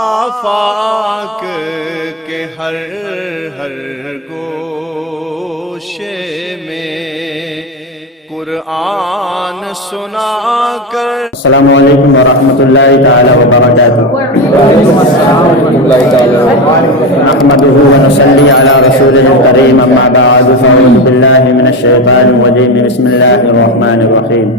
آفاق کے ہر گوشے میں قرآن سنا کر۔ السلام علیکم ورحمۃ اللہ تعالی وبرکاتہ۔ نحمده ونصلي على رسوله الكريم، اما بعد فاعوذ بالله من الشيطان الرجيم، بسم الله الرحمن الرحيم۔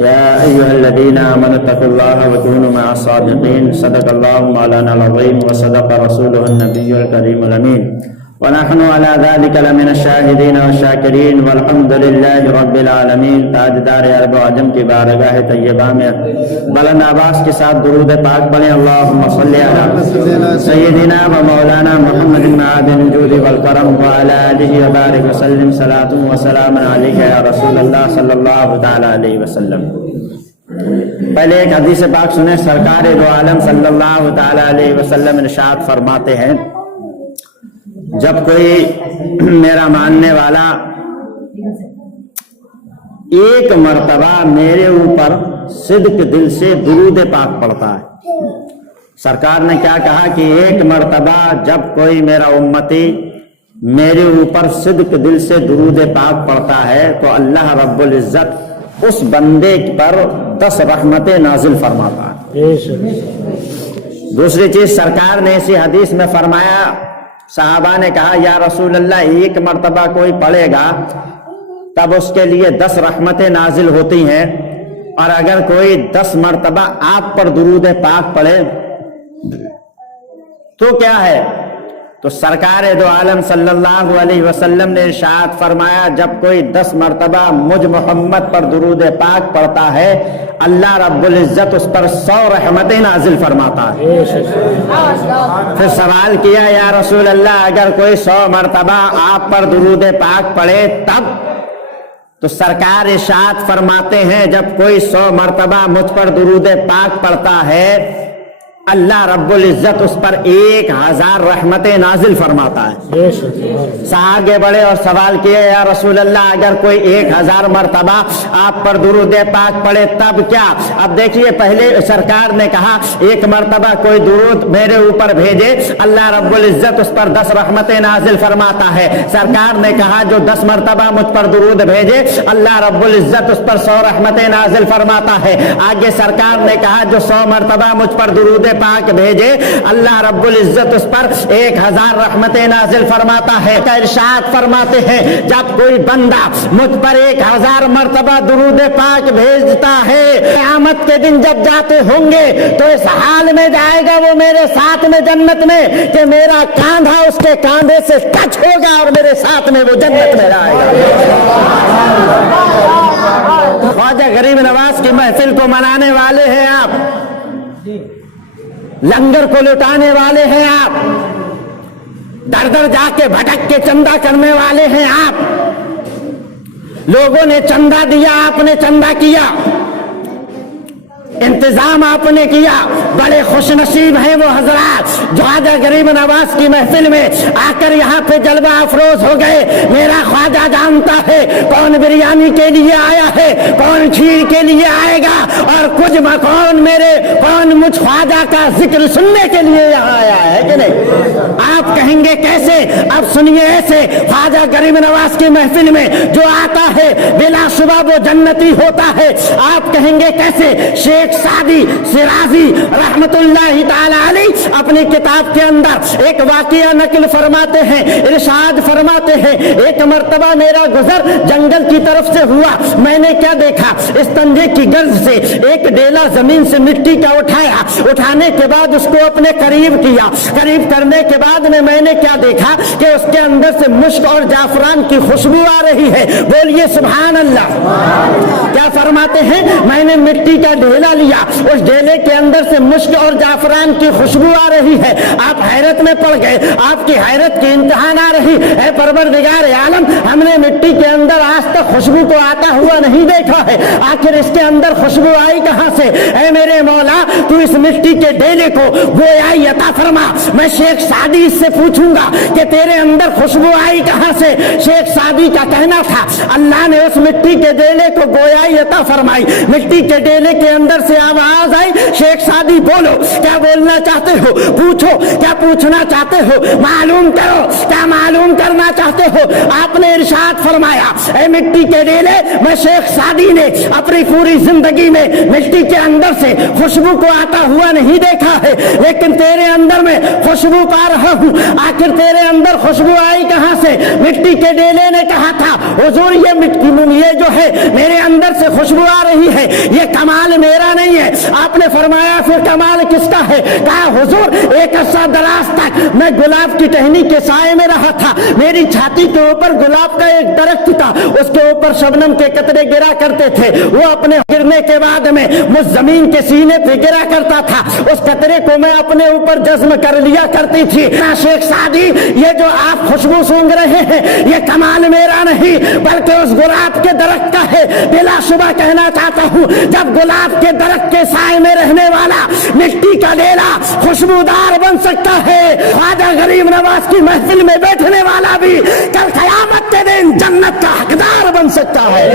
يا أيها الذين آمنوا اتقوا الله وكونوا مع الصادقين، صدق الله مولانا العظيم وصدق رسوله النبي الكريم الأمين، ونحن على ذلك لمن الشاهدين والشاكرين، والحمد لله رب العالمين۔ تاجدار عرب و عجم کی بارگاہ طیبہ میں بلند آواز کے ساتھ درود پاک پڑھیں۔ اللهم صل على سيدنا ومولانا محمد معدن الجود والكرم وعلى آله وبارك وسلم، صلاة وسلام عليك يا رسول الله صلی اللہ تعالی علیہ وسلم۔ پہلے ایک حدیث پاک سنیں۔ سرکار دو عالم صلی اللہ تعالی علیہ وسلم ارشاد فرماتے ہیں، جب کوئی میرا ماننے والا ایک مرتبہ میرے اوپر صدق دل سے درود پاک پڑھتا ہے۔ سرکار نے کیا کہا کہ ایک مرتبہ جب کوئی میرا امتی میرے اوپر صدق دل سے درود پاک پڑھتا ہے تو اللہ رب العزت اس بندے پر 10 رحمتیں نازل فرماتا ہے۔ دوسری چیز سرکار نے اسی حدیث میں فرمایا، صحابہ نے کہا یا رسول اللہ ایک مرتبہ کوئی پڑھے گا تب اس کے لیے 10 رحمتیں نازل ہوتی ہیں، اور اگر کوئی 10 مرتبہ آپ پر درود پاک پڑھے تو کیا ہے؟ تو سرکار دو عالم صلی اللہ علیہ وسلم نے ارشاد فرمایا، جب کوئی 10 مرتبہ مجھ محمد پر درود پاک پڑھتا ہے اللہ رب العزت اس پر 100 رحمتیں نازل فرماتا ہے۔ پھر سوال کیا یا رسول اللہ اگر کوئی 100 مرتبہ آپ پر درود پاک پڑھے تب؟ تو سرکار ارشاد فرماتے ہیں جب کوئی 100 مرتبہ مجھ پر درود پاک پڑھتا ہے اللہ رب العزت اس پر 1000 رحمتیں نازل فرماتا ہے۔ آگے بڑھے اور سوال کیے یا رسول اللہ اگر کوئی 1000 مرتبہ آپ پر درود پاک پڑھے تب کیا؟ اب دیکھیے، پہلے سرکار نے کہا ایک مرتبہ کوئی درود میرے اوپر بھیجے اللہ رب العزت اس پر 10 رحمتیں نازل فرماتا ہے۔ سرکار نے کہا جو 10 مرتبہ مجھ پر درود بھیجے اللہ رب العزت اس پر 100 رحمتیں نازل فرماتا ہے۔ آگے سرکار نے کہا جو 100 مرتبہ مجھ پر درود پاک بھیجے اللہ رب العزت اس پر 1000 رحمتیں نازل فرماتا ہے۔ کا ارشاد فرماتے ہیں جب کوئی بندہ مجھ پر 1000 مرتبہ درود پاک بھیجتا ہے قیامت کے دن جب جاتے ہوں گے تو اس حال میں جائے گا وہ میرے ساتھ میں جنت میں کہ میرا کاندھا اس کے کاندھے سے ٹچ ہوگا اور میرے ساتھ میں وہ جنت میں جائے گا۔ خواجہ غریب نواز کی محفل کو منانے والے ہیں آپ، لنگر کو لٹانے والے ہیں آپ، در در جا کے بھٹک کے چندہ کرنے والے ہیں آپ۔ لوگوں نے چندہ دیا، آپ نے چندہ کیا، انتظام آپ نے کیا۔ بڑے خوش نصیب ہیں وہ حضرات جو خواجہ غریب نواز کی محفل میں آ کر یہاں پہ جلوہ افروز ہو گئے۔ میرا خواجہ جانتا ہے کون بریانی کے لیے آیا ہے، کون کھیر کے لیے آئے گا، اور کون مجھ خواجہ کا ذکر سننے کے لیے یہاں آیا ہے کہ نہیں؟ آپ کہیں گے کیسے؟ اب سنیے ایسے، خواجہ غریب نواز کی محفل میں جو آتا ہے بلا شبہ وہ جنتی ہوتا ہے۔ آپ کہیں گے کیسے؟ شیخ سعدی شیرازی رحمت اللہ تعالی علیہ اپنی کتاب کے اندر ایک واقعہ نقل فرماتے ہیں، ارشاد فرماتے ہیں ایک مرتبہ میرا گزر جنگل کی طرف سے ہوا، میں نے کیا دیکھا؟ استنجے کی غرض سے ایک ڈیلا زمین سے مٹی کا اٹھایا، اٹھانے کے بعد اس کو اپنے قریب کیا، قریب کرنے کے بعد میں نے کیا دیکھا کہ اس کے اندر سے مشک اور جعفران کی خوشبو آ رہی ہے۔ بولیے سبحان اللہ۔ کیا فرماتے ہیں؟ میں نے مٹی کا ڈھیلا لیا، اس ڈھیلے کے اندر سے مشک اور جعفران کی خوشبو آ رہی رہی ہے, آپ حیرت میں پڑ گئے, آپ کی حیرت کی انتہا نہ رہی. اے پروردگار عالم, ہم نے مٹی کے اندر آج تک خوشبو کو آتا ہوا نہیں دیکھا ہے, آخر اس کے اندر خوشبو آئی کہاں سے؟ اے میرے مولا, تو اس مٹی کے ڈیلے کو گویائی عطا فرما. میں شیخ سعدی اس سے پوچھوں گا کہ تیرے اندر خوشبو آئی کہاں سے؟ شیخ سعدی کا کہنا تھا اللہ نے اس مٹی کے ڈیلے کو گویائی عطا فرمائی, مٹی کے ڈیلے کے اندر سے آواز آئی, شیخ سعدی بولو, کیا بولنا چاہتے ہو؟ پوچھو, کیا پوچھنا چاہتے ہو؟ معلوم کرو, کیا معلوم کرنا چاہتے ہو؟ آپ نے ارشاد فرمایا, اے مٹی کے ڈیلے, میں شیخ سعدی نے اپنی پوری زندگی میں مٹی کے اندر سے خوشبو کو آتا ہوا نہیں دیکھا ہے, لیکن تیرے اندر میں خوشبو پا رہا ہوں. آخر تیرے اندر خوشبو آئی کہاں سے؟ مٹی کے ڈیلے نے کہا تھا حضور یہ جو ہے میرے اندر سے خوشبو آ رہی ہے, یہ کمال میرا نہیں ہے. آپ نے فرمایا پھر کمال کس کا ہے؟ کہا حضور ایک عرصہ دراز تک میں گلاب کی ٹہنی کے سائے میں رہا تھا, میری چھاتی کے اوپر گلاب کا ایک درخت تھا, اس کے اوپر شبنم کے قطرے گرا کرتے تھے, وہ اپنے گرنے کے بعد میں مجھ زمین کے سینے پہ گرا کرتا تھا, اس قطرے کو میں اپنے اوپر جذب کر لیا کرتی تھی. شیخ سعدی, یہ جو آپ خوشبو سونگ رہے ہیں یہ کمال میرا نہیں بلکہ اس گلاب کے درخت کا ہے. بلا شبہ کہنا چاہتا ہوں, جب گلاب کے درخت کے سائے میں رہنے والا مٹی کا ڈیلا خوشبودار بن سکتا ہے, خواجہ غریب نواز کی محفل میں بیٹھنے والا بھی کل قیامت کے دن جنت کا حقدار بن سکتا ہے.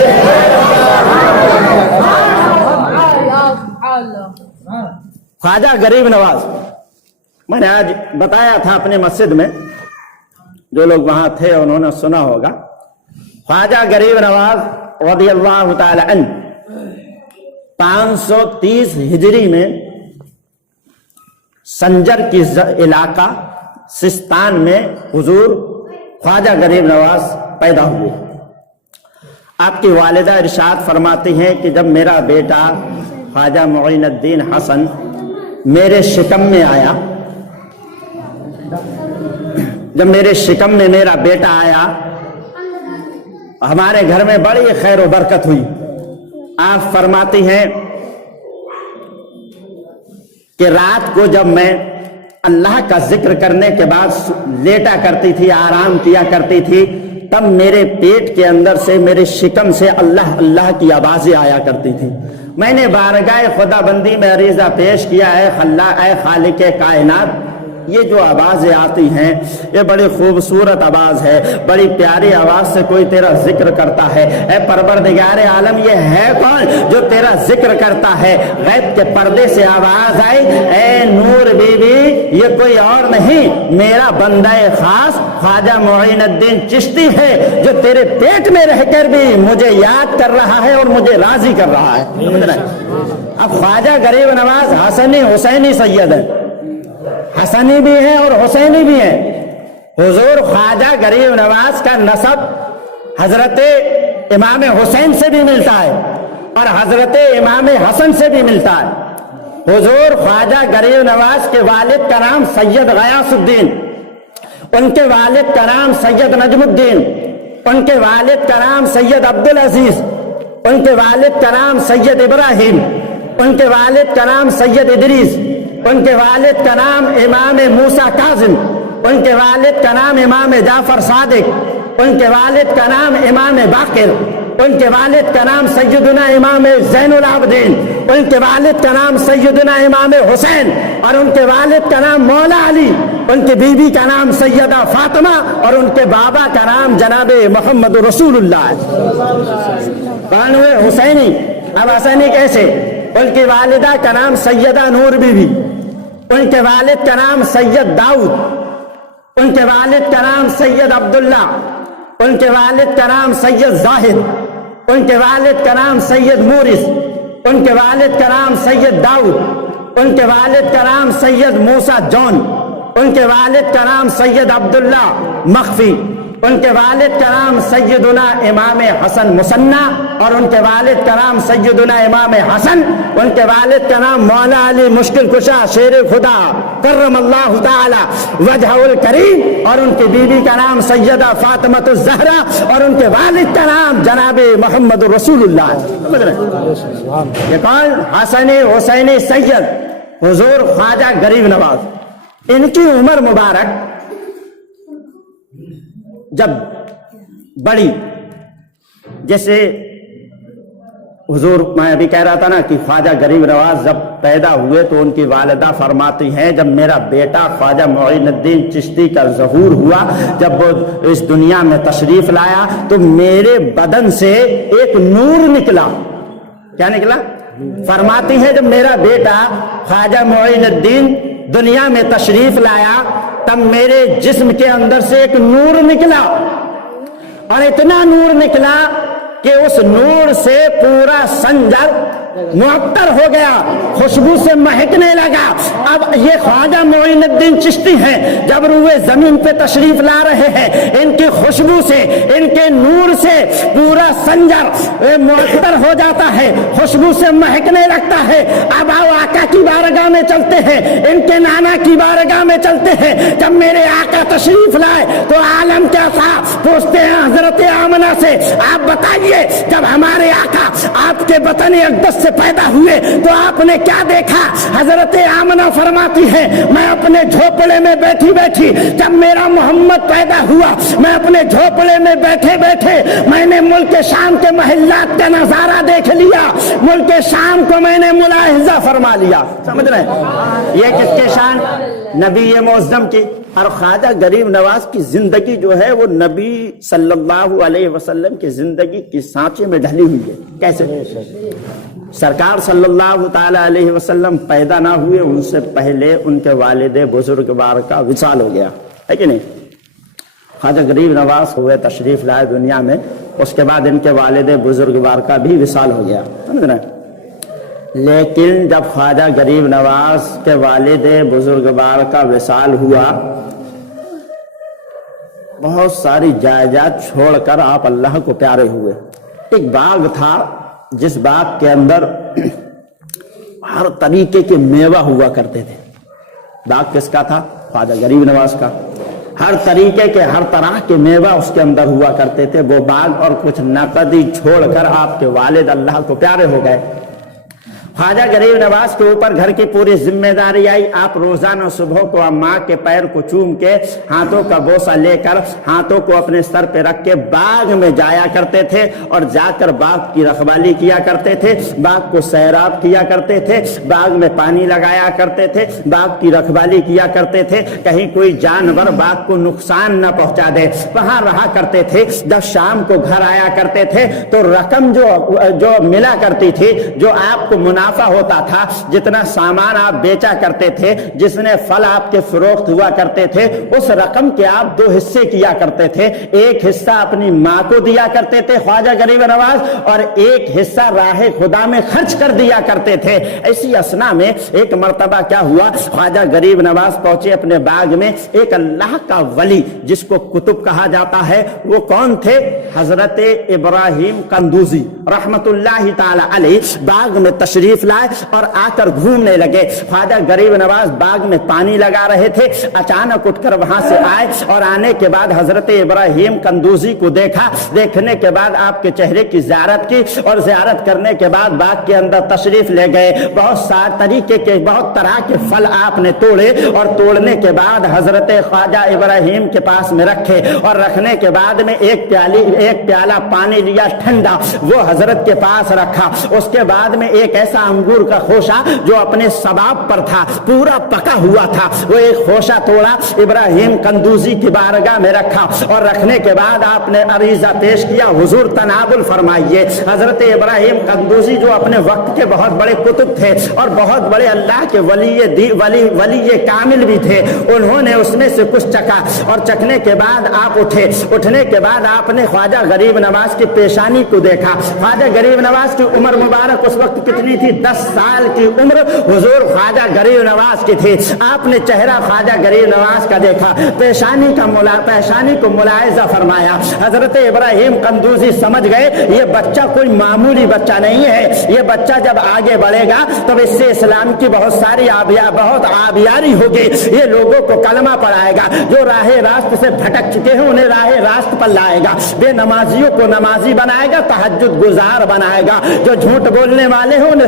خواجہ غریب نواز, میں نے آج بتایا تھا اپنے مسجد میں, جو لوگ وہاں تھے انہوں نے سنا ہوگا. خواجہ غریب نواز رضی اللہ تعالی عنہ 530 ہجری میں سنجر کی علاقہ سستان میں حضور خواجہ غریب نواز پیدا ہوئے. آپ کی والدہ ارشاد فرماتی ہیں کہ جب میرا بیٹا خواجہ معین الدین حسن میرے شکم میں آیا, جب میرے شکم میں میرا بیٹا آیا, ہمارے گھر میں بڑی خیر و برکت ہوئی. آپ فرماتی ہیں کہ رات کو جب میں اللہ کا ذکر کرنے کے بعد لیٹا کرتی تھی, آرام کیا کرتی تھی, تب میرے پیٹ کے اندر سے, میرے شکم سے اللہ اللہ کی آوازیں آیا کرتی تھی. میں نے بارگاہ خدا بندی میں عریضہ پیش کیا, اے خالق کائنات, یہ جو آوازیں آتی ہیں یہ بڑی خوبصورت آواز ہے, بڑی پیاری آواز سے کوئی تیرا ذکر کرتا ہے. اے پروردگار عالم, یہ ہے کون جو تیرا ذکر کرتا ہے؟ غیب کے پردے سے آواز آئی, اے نور بی بی, یہ کوئی اور نہیں میرا بندہ خاص خواجہ معین الدین چشتی ہے, جو تیرے پیٹ میں رہ کر بھی مجھے یاد کر رہا ہے اور مجھے راضی کر رہا ہے. اب خواجہ غریب نواز حسنی حسینی سید ہے, حسنی بھی ہیں اور حسینی بھی ہیں. حضور خواجہ غریب نواز کا نسب حضرت امام حسین سے بھی ملتا ہے اور حضرت امام حسن سے بھی ملتا ہے. حضور خواجہ غریب نواز کے والد کا نام سید غیاث الدین, ان کے والد کا نام سید نجم الدین, ان کے والد کا نام سید عبدالعزیز, ان کے والد کا نام سید ابراہیم, ان کے والد کا نام سید ادریس, ان کے والد کا نام امام موسیٰ کاظم, ان کے والد کا نام امام جعفر صادق, ان کے والد کا نام امام باقر, ان کے والد کا نام سیدنا امام زین العابدین, ان کے والد کا نام سیدنا امام حسین, اور ان کے والد کا نام مولا علی, ان کے بیوی کا نام سیدہ فاطمہ, اور ان کے بابا کا نام جناب محمد رسول اللہ. کون ہوئے؟ حسینی. اب حسینی کیسے؟ ان کی والدہ کا نام سیدہ نور بی بی, ان کے والد کا نام سید داؤد, ان کے والد کا نام سید عبداللہ, ان کے والد کا نام سید زاہد, ان کے والد کا نام سید مورس, ان کے والد کا نام سید داؤد, ان کے والد کا نام سید موسیٰ جون, ان کے والد کا نام سید عبداللہ مخفی, ان کے والد کا نام سیدنا امام حسن مصنع, اور ان کے والد کا نام سیدنا امام حسن, ان کے والد کا نام مولا علی مشکل کشا شیر خدا کرم اللہ تعالی وجہ الکریم, اور ان کی بیوی کا نام سیدہ فاطمۃ الزہرا, اور ان کے والد کا نام جناب محمد رسول اللہ. یہ کون؟ حسنی حسینی سید حضور خواجہ غریب نواز. ان کی عمر مبارک جب بڑی، جیسے حضور میں ابھی کہہ رہا تھا نا کہ خواجہ غریب نواز جب پیدا ہوئے تو ان کی والدہ فرماتی ہیں جب میرا بیٹا خواجہ معین الدین چشتی کا ظہور ہوا، جب وہ اس دنیا میں تشریف لایا تو میرے بدن سے ایک نور نکلا۔ کیا نکلا؟ فرماتی ہے جب میرا بیٹا خواجہ معین الدین دنیا میں تشریف لایا تب میرے جسم کے اندر سے ایک نور نکلا، اور اتنا نور نکلا کہ اس نور سے پورا سنجر معطر ہو گیا، خوشبو سے مہکنے لگا۔ اب یہ خواجہ معین الدین چشتی ہیں، جب روئے زمین پہ تشریف لا رہے ہیں، ان کی خوشبو سے، ان کے نور سے پورا سنجر معطر ہو جاتا ہے، خوشبو سے مہکنے لگتا ہے۔ اب آؤ آقا کی بارگاہ میں چلتے ہیں، ان کے نانا کی بارگاہ میں چلتے ہیں۔ جب میرے آقا تشریف لائے تو عالم کیا تھا؟ پوچھتے ہیں حضرت آمنہ سے، آپ بتائیے جب ہمارے آقا آپ کے بطن اقدس سے پیدا ہوئے تو آپ نے کیا دیکھا؟ حضرت آمنہ فرماتی ہے میں اپنے جھوپڑے میں بیٹھی بیٹھی جب میرا محمد پیدا ہوا، میں اپنے جھوپڑے میں بیٹھے بیٹھے میں نے ملک شام کے محلات کا نظارہ دیکھ لیا، ملک شام کو میں نے ملاحظہ فرما لیا۔ سمجھ رہے ہیں؟ یہ کس کے شان؟ نبی معظم کی۔ اور خواجہ غریب نواز کی زندگی جو ہے وہ نبی صلی اللہ علیہ وسلم کی زندگی کی سانچے میں ڈھلی ہوئی ہے۔ کیسے؟ سرکار صلی اللہ تعالی علیہ وسلم پیدا نہ ہوئے، ان سے پہلے ان کے والد بزرگوار کا وصال ہو گیا ہے کہ نہیں؟ خواجہ غریب نواز ہوئے تشریف لائے دنیا میں، اس کے بعد ان کے والد بزرگوار کا بھی وصال ہو گیا، سمجھ رہے ہیں؟ لیکن جب خواجہ غریب نواز کے والد بزرگوار کا وصال ہوا، بہت ساری جائیداد چھوڑ کر آپ اللہ کو پیارے ہوئے۔ ایک باغ تھا جس باغ کے اندر ہر طریقے کے میوہ ہوا کرتے تھے۔ باغ کس کا تھا؟ خواجہ غریب نواز کا۔ ہر طریقے کے، ہر طرح کے میوہ اس کے اندر ہوا کرتے تھے۔ وہ باغ اور کچھ نقدی چھوڑ کر آپ کے والد اللہ کو پیارے ہو گئے۔ خواجہ غریب نواز کے اوپر گھر کی پوری ذمہ داری آئی۔ آپ روزانہ صبح کو ماں کے پیر کو چوم کے ہاتھوں کا بوسہ لے کر ہاتھوں کو اپنے سر پہ رکھ کے باغ میں جایا کرتے تھے اور جا کر باغ کی رکھوالی کیا کرتے تھے، باغ کو سیراب کیا کرتے تھے، باغ میں پانی لگایا کرتے تھے، باغ کی رکھوالی کیا کرتے تھے، کہیں کوئی جانور باغ کو نقصان نہ پہنچا دے، وہاں رہا کرتے تھے۔ جب شام کو گھر آیا کرتے تھے تو رقم جو ملا کرتی تھی، جو آپ کو منافع ہوتا تھا، جتنا سامان آپ بیچا کرتے تھے، جس نے پھل آپ کے فروخت ہوا کرتے تھے، اس رقم کے آپ 2 حصے کیا کرتے تھے۔ ایک حصہ اپنی ماں کو دیا کرتے تھے خواجہ غریب نواز، اور ایک حصہ راہ خدا میں خرچ کر دیا کرتے تھے۔ ایسی اسنا میں ایک مرتبہ کیا ہوا، خواجہ غریب نواز پہنچے اپنے باغ میں، ایک اللہ کا ولی جس کو قطب کہا جاتا ہے، وہ کون تھے؟ حضرت ابراہیم قندوزی رحمت اللہ تعالی علیہ باغ میں تشریف لائے اور آ کر گھومنے لگے۔ خواجہ غریب نواز باغ میں پانی لگا رہے تھے، اچانک اٹھ کر وہاں سے آئے اور آنے کے بعد حضرت ابراہیم قندوزی کو دیکھا۔ دیکھنے کے بعد آپ کے چہرے کی زیارت کی، اور زیارت کرنے کے بعد باغ کے اندر تشریف لے گئے۔ بہت سارے طریقے کے، بہت طرح کے پھل آپ نے توڑے، اور توڑنے کے بعد حضرت خواجہ ابراہیم کے پاس میں رکھے، اور رکھنے کے بعد میں ایک پیالہ پانی لیا ٹھنڈا، وہ حضرت کے پاس رکھا۔ اس کے بعد میں ایک ایسا انگور کا خوشہ جو اپنے سباب پر تھا، پورا پکا ہوا تھا، وہ ایک خوشہ توڑا، ابراہیم قندوزی کی بارگاہ میں رکھا، اور رکھنے کے بعد آپ نے عریضہ پیش کیا، حضور تناول فرمائیے۔ حضرت ابراہیم قندوزی جو اپنے وقت کے بہت بڑے قطب تھے اور بہت بڑے اللہ کے ولی کامل بھی تھے، انہوں نے اس میں سے کچھ چکھا، اور چکھنے کے بعد آپ اٹھے۔ اٹھنے کے بعد آپ نے خواجہ غریب نواز کی پیشانی کو دیکھا۔ خواجہ غریب نواز کی عمر مبارک اس وقت کتنی تھی؟ 10 سال کی عمر حضور خواجہ غریب نواز کی تھی۔ آپ نے چہرہ خواجہ غریب نواز کا دیکھا، پیشانی کو ملاحظہ فرمایا۔ حضرت ابراہیم قندوزی سمجھ گئے یہ بچہ کوئی معمولی بچہ نہیں ہے، یہ بچہ جب آگے بڑھے گا تب اس سے اسلام کی بہت آبیاری ہوگی، یہ لوگوں کو کلمہ پڑھائے گا، جو راہ راست سے بھٹک چکے ہیں انہیں راہ راست پر لائے گا، بے نمازیوں کو نمازی بنائے گا، تہجد گزار بنائے گا، جو جھوٹ بولنے والے ہیں انہیں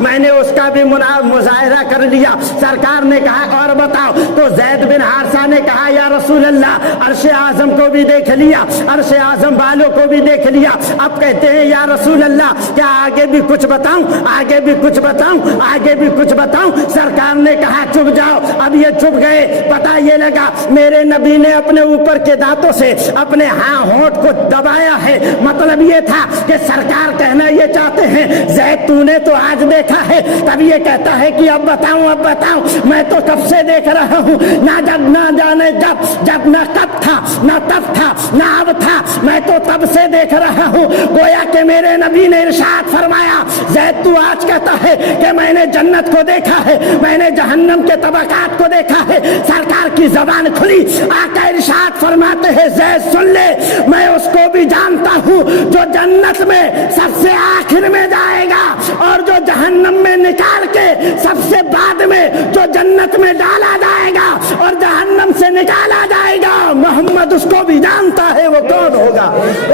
میں نے اس کا بھی مظاہرہ کر لیا۔ سرکار نے کہا اور بتاؤ، تو زید بن حارثہ نے کہا یا رسول اللہ عرش اعظم کو بھی دیکھ لیا، عرش اعظم والوں کو بھی دیکھ لیا، اب کہتے ہیں یا رسول اللہ کیا آگے بھی کچھ بتاؤں، آگے بھی کچھ بتاؤں، آگے بھی کچھ بتاؤں؟ سرکار نے کہا چپ جاؤ۔ اب یہ چپ گئے، پتہ یہ لگا میرے نبی نے اپنے اوپر کے دانتوں سے اپنے ہونٹ کو دبایا ہے، مطلب یہ تھا کہ سرکار کہنا یہ چاہتے ہیں زید تو نے تو آج دیکھا ہے، تب یہ کہتا ہے کہ اب بتاؤں اب بتاؤں، میں تو کب سے دیکھ رہا ہوں، نہ جانے جب نہ کب تھا نہ تب تھا نہ اب تھا، میں تو تب سے دیکھ رہا ہوں۔ گویا کہ میرے نبی نے ارشاد فرمایا زید تو آج کہتا ہے کہ میں نے جنت کو دیکھا ہے، میں نے جہنم کے طبقات کو دیکھا ہے۔ سرکار کی زبان کھلی، آقا ارشاد فرماتے ہیں زید سن لے، میں اس کو بھی جانتا ہوں جو جنت میں سب سے آخر میں جائے گا، اور جو جہنم میں نکال کے سب سے بعد میں جو جنت میں ڈالا جائے گا اور جہنم سے نکالا جائے گا، محمد اس کو بھی جانتا ہے وہ کون ہوگا،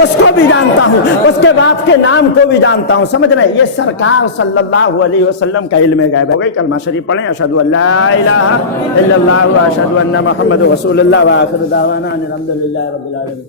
اس کو بھی جانتا ہوں، اس کے باپ کے نام کو بھی جانتا ہوں۔ سمجھ رہے؟ یہ سرکار صلی اللہ علیہ وسلم کا علم غیب ہو گئی۔ کلمہ شریف پڑھیں، اشہد ان لا الہ الا اللہ و اشہد ان محمد رسول اللہ، و آخر دعوانا ان الحمد للہ رب العالمین۔